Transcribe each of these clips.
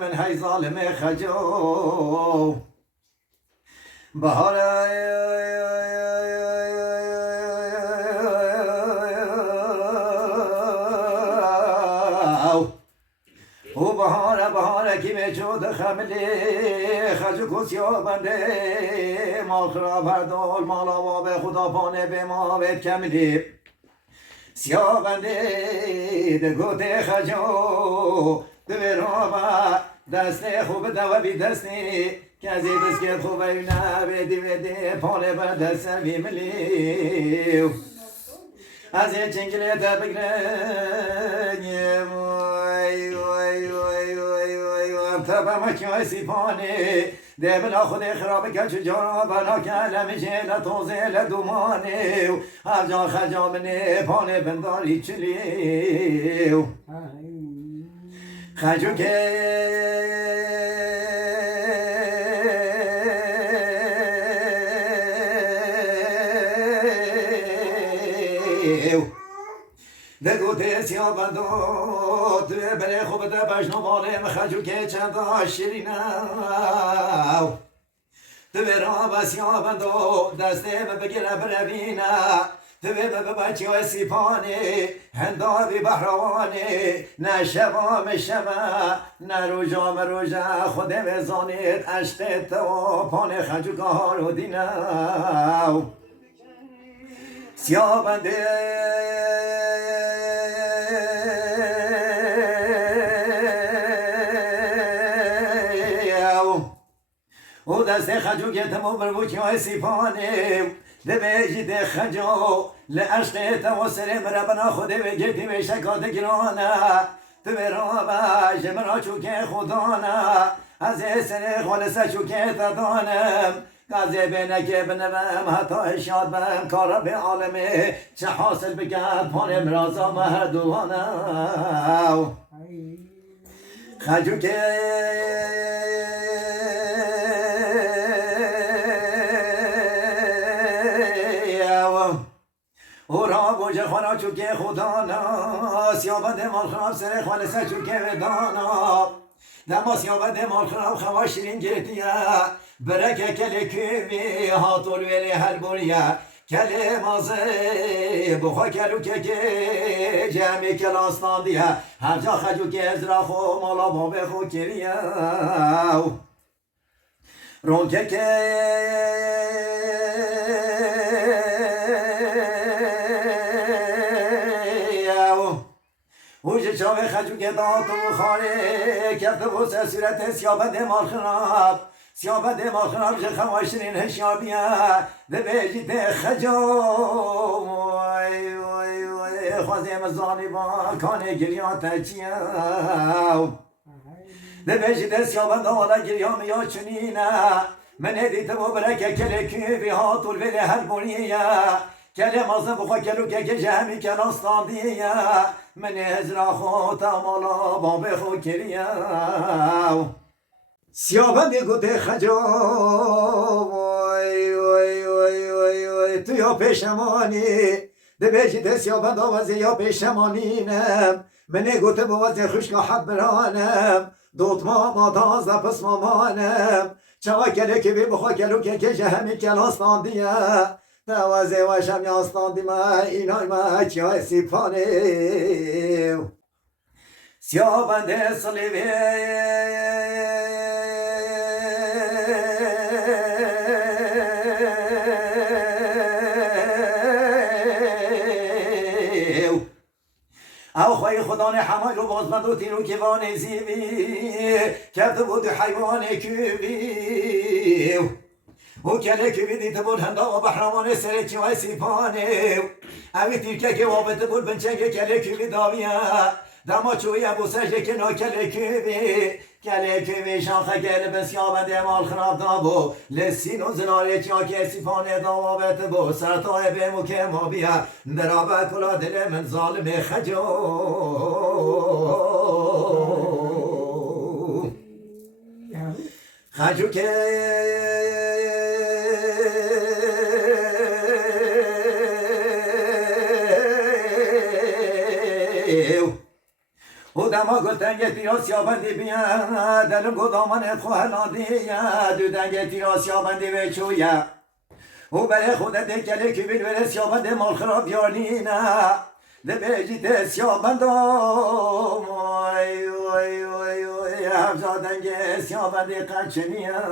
من هی ظالم خجو بهار او بهار کی به جود خملی خجو کسیا بنده مال خراب هردول مالا و به خدا پانه به ما بید کملی سیا بنده دگوت خجو دویرما دست خوب دوا بی دستی که از این دست که خوب اینا بدی پاله بر دست بیملیو از این چنگله تا بگرنیم وای وای وای وای وای وای تبا مکیای سیپانه ده بلا خود خراب کچ جارا بنا کلم جل توزه لدومانه هر جا خجا منه پانه بنداری چلیو خجو که دگو تسیا بندو تو بره خوب ده بشنو بالم خجو که چند شیرینم تو برا بسیا بندو دسته بگیره بروینه تو به بچه های سیپانه هنداوی بحروانه نه شبام شبه نه روژام روژه خودم ازانید عشق تو پانه خجو کار و دینو سیاه بنده او دست خجو گتمو بر بچه های سیپانه دبیجی خجو لعشق توسر مربنا خوده و جدی و شکات گرانه تو برا جمرا چوکه خدانه از سر خالصه چوکه تدانم قضیه بینکه بنوم حتی شاد بم کارا به عالمه چه حاصل بگرد پانم رازا مهردوانه خجو که او را گوجه خوانا چوکه خدانا سیابد مال خراب سر خالصه چوکه ودانا دما سیابد مال خراب خوا شیرین گرتیه برکه کل کوی هاتول ویلی هر بوریه کل مازه بخوا کلو که جمعی کل آستان دیه هر جا خجو که ازرافو مالا بابه خو کریه رونکه که اوج چاوه خجو که داد و خاره کرده و صورت سیابد مال خراب سیابد مال خراب جه خواشرین هشیابیه ده بیجیت خجو وای وای وای خوازیم زانی با کانه گریات چیه ده بیجیت سیابد آلا گریام یا چنینه من هدیت و برکه کلکی بی هاتول ویده هر بونیه کل مازه بخوا کلو که جهمی کل آستاندیه من ازرا خود مالا بابه خود کریه سیابندی گوته خجا وای وای وای وای وای تو یا پیشمانی ده بیجی سیابند آوازی یا پیشمانینم من گوته بوازی خوشگا حبرانم دوت ماما تازه پس مامانم چوا کلی که بی بخوا کلو که جهمی کل آستاندیه نوازه و شمی آستان دیمه اینای ما چیای سیپانه سیاه بنده صلیبه او خواهی خدا نه همه رو بازمند و تیرو که وانه زیبی کرده بود حیوان کوبی او کله که بیدیده بود هندا و بحرمان سر چیوه سیپانه اوی تیرکه که وابده بود بنچنگ کله که بیداویه دما چوی ابو سجده کنو کله کوی شاخه گل بسیابند مال خراب دابو لسین و زناره چیا که سیفانه داوابت بو سرطای بمو که ما بیا درابه کلا دل من ظالم خجو خجو که و دما گلتنگ تیراسی آبندی بیا دلم گو دامن خوهلادی دو دنگ تیراسی آبندی بچویا و بره خودت کلی کبیر بره سیابند مال خراب یارنینا ده بیجیت سیابند وای وای وای وای هفزادنگ سیابندی قنچنیا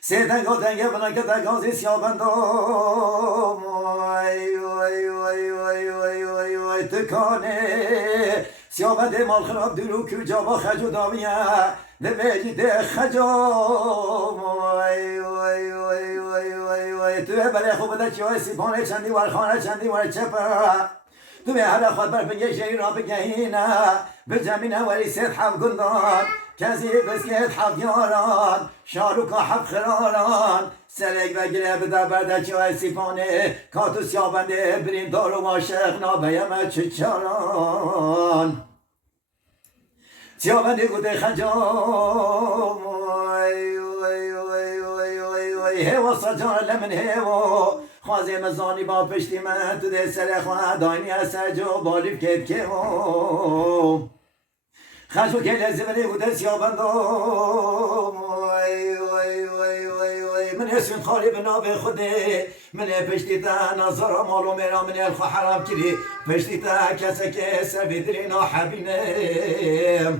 سه دنگا دنگ بلنگ دنگازی سیابند وای وای وای وای وای وای وای تکانه سیابند مال خراب درو کجا با خجو دامیا نمیجید خجو وای وای وای وای وای وای تو برای خوب ده چیای سیپانه چندی ور خانه چندی ور چپا تو به هر خود بر بگه شیر را بگهینا به جمینه ولی سید حب گندان کسی بسکت حب یاران شاروکا حب خراران سرک و گره بده برده چیای سیپانه کاتو سیابنده برین دارو ماشق نابیم چچاران سیابنده گوده خجام وای وای وای وای وای وای هوا سجار لمن هوا خوازه مزانی با پشتی من تو ده سر خواه داینی اثر جو بالیف کت که خجو که لزمنه گوده سیابنده وای وای وای وای وای من اسم خالی بنا به خوده من پشتی تا نظر مالو میرا من الخو حرام کری پشتی تا کسی که سفیدری ناحبینه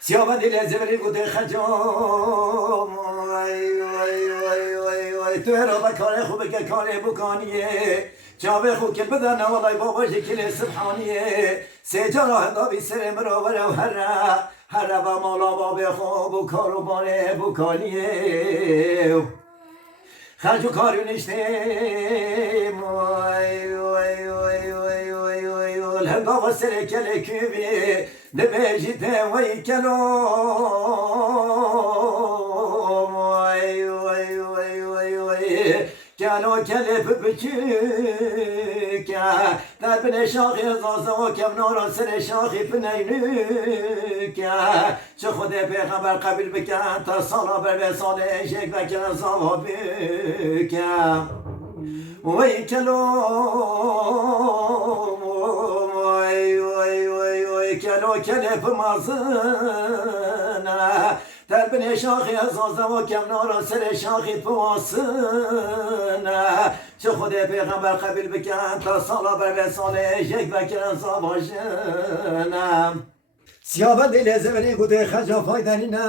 سیابندی لزمنی گوده خجام وای وای وای وای وای تو را بکار خوبه که کار بکانیه جاوه خوب کل بدن والای بابا شکل سبحانیه سه جا هندابی سر مرا ورو هر و مالا باب خوب و کارو باره بکانیه خرجو کارو نشتیم وای وای وای وای وای وای وای هندابا سر کل کوبی نبیجیته وای کلو وای وای وای وای وای کلو کلف بچوکه در بن شاخی زازه و کم نارا سر شاخی پنینوکه چه خود پیغمبر قبیل بکن تا سالا بر به سال شک بکن زاوا بکه وای کلو وای وای وای وای کلو کلف مازنه در بن شاخی زازه و کم نارا سر شاخی پواسنه چه خود پیغمبر قبیل بکن تا سالا بر وساله یک بکن زاباشنم سیابند لزمنی گوده خجا فایدنی نه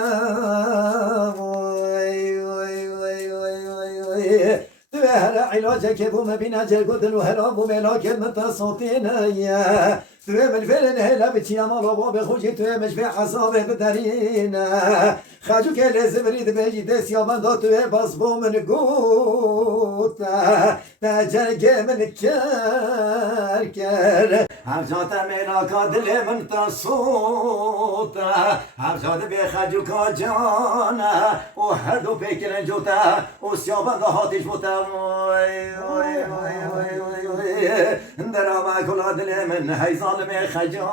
وای وای وای وای وای وای تو هر علاجه که بوم بینه جرگودن و هر آبو ملاکت متصاطینه تو من فرن هلا بچی امالا باب خوشی تو مش به عذاب بدرینه خجو که لازم رید بجی دست یا من تو باز بو من گوتا تا جرگ من کر همزاد ملاکا دل من تصوتا همزاد به خجو کا جانا و هر دو پیکرن جوتا و سیابند هاتش بوتا وای وای وای وای وای درام کلا دل من هیزان می خجو